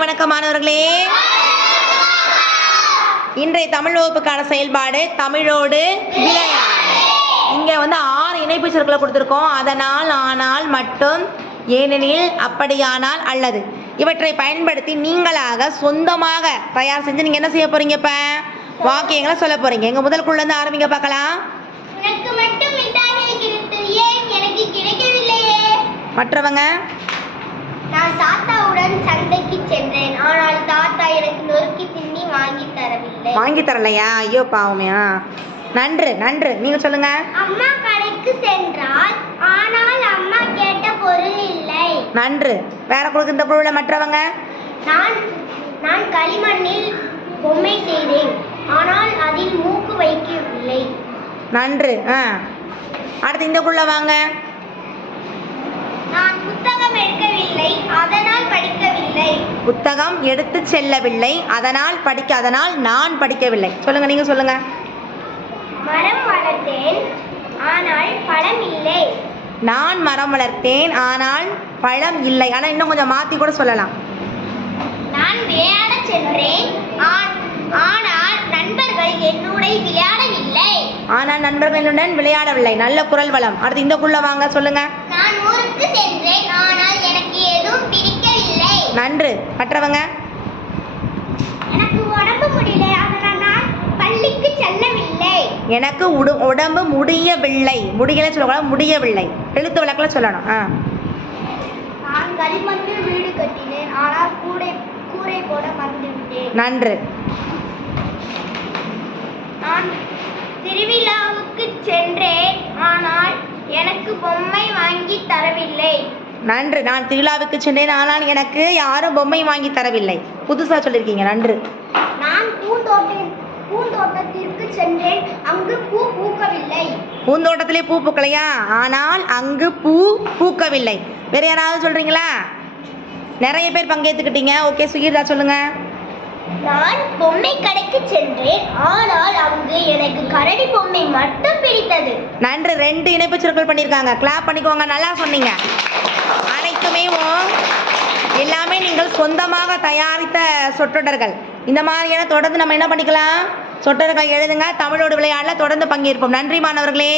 வணக்கம் மாணவர்களே இன்றைய தமிழ் வகுப்புக்கான செயல்பாடு தமிழோடு விளையாடு இங்கே வந்து ஆறு இணைப்பு சொற்களை கொடுத்துருக்கோம். அதனால் ஆனால் மட்டும் ஏனெனில் அப்படியானால் அல்லது. இவற்றை பயன்படுத்தி நீங்களாக சொந்தமாக தயார் செஞ்சு நீங்கள் என்ன செய்ய போறீங்க இப்போ? வாக்கியங்களை சொல்ல போறீங்க. எங்கள் முதல் குழுல இருந்து ஆரம்பிங்க பார்க்கலாம். மற்றவங்க? நான் தாத்தாவுடன் சந்தைக்கு சென்றேன் ஆனால் தாத்தா எனக்கு நொறுக்கி திண்ணி வாங்கி தரவில்லை வாங்கி தரலையா? ஐயோ பாவமையா நன்று நன்று. நீங்கள் சொல்லுங்க. அம்மா கடைக்கு சென்றால் ஆனால் அம்மா கேட்ட பொருள் இல்லை. நன்று. வேற இந்த குழுவில் மற்றவங்க? நான் நான் களிமண்ணில் பொம்மை செய்தேன். ஆனால் அதில் மூக்கு வைக்கவில்லை. நன்று. ஆ. அடுத்து இந்த குள்ள வாங்க. நான் புத்தகம் எடுக்கவில்லை. அதனால் படிக்கவில்லை. புத்தகம் எடுத்து செல்லவில்லை. அதனால் படிக்க அதனால் நான் படிக்கவில்லை. சொல்லுங்க நீங்க சொல்லுங்க. மரம் வளர்த்தேன் ஆனால் பழம் இல்லை. நான் மரம் வளர்த்தேன் ஆனால் பழம் இல்லை. ஆனால் இன்னும் கொஞ்சம் மாற்றி கூட சொல்லலாம். நான் விளையாட சென்றேன் ஆனால் நண்பர்கள் என்னோட விளையாடவில்லை. ஆனால் நண்பர்களுடன் விளையாடவில்லை. நல்ல குரல் வளம். அடுத்து இந்த குள்ள வாங்க சொல்லுங்க. நான் ஊருக்கு சென்றேன் ஆனால் எனக்கு எதுவும் நன்று. மற்றவங்க? எனக்கு உடம்பு முடியல அதனால் நான் பள்ளிக்கு செல்லவில்லை. எனக்கு உடு உடம்பு முடியவில்லை. முடியலை சொல்லக்கூடாது முடியவில்லை. எழுத்து விளக்கில் சொல்லணும். ஆ. நான் களிமண்ணில் வீடு கட்டினேன் ஆனால் கூடை கூரை போட மறந்துவிட்டேன். நன்று. நான் திருவிழாவுக்கு சென்றேன் ஆனால் எனக்கு பொம்மை வாங்கி தரவில்லை. நன்று. நான் திருவிழாவுக்கு சென்றேன் ஆனால் எனக்கு யாரும் பொம்மை வாங்கி தரவில்லை. புதுசாக சொல்லியிருக்கீங்க நன்று. நான் பூந்தோட்ட பூந்தோட்டத்திற்கு சென்றேன் அங்கு பூ பூக்கவில்லை. பூந்தோட்டத்திலே பூ பூக்கலையா? ஆனால் அங்கு பூ பூக்கவில்லை. வேற யாராவது சொல்றீங்களா? நிறைய பேர் பங்கேற்றுக்கிட்டீங்க ஓகே சுகீர்தா சொல்லுங்க. நான் பொம்மை கடைக்கு சென்றேன் ஆனால் அங்கு எனக்கு கரடி பொம்மை மட்டும் பிடித்தது. நன்று. ரெண்டு இணைப்பு சொற்கள் பண்ணியிருக்காங்க. கிளாப் பண்ணிக்கோங்க. நல்லா சொன்னீங்க. அனைத்துமே எல்லாமே நீங்கள் சொந்தமாக தயாரித்த சொற்றொடர்கள். இந்த மாதிரியான தொடர்ந்து நம்ம என்ன பண்ணிக்கலாம்? சொற்றொடர்கள் எழுதுங்க தமிழோடு விளையாடல தொடர்ந்து பங்கேற்போம். நன்றி மாணவர்களே.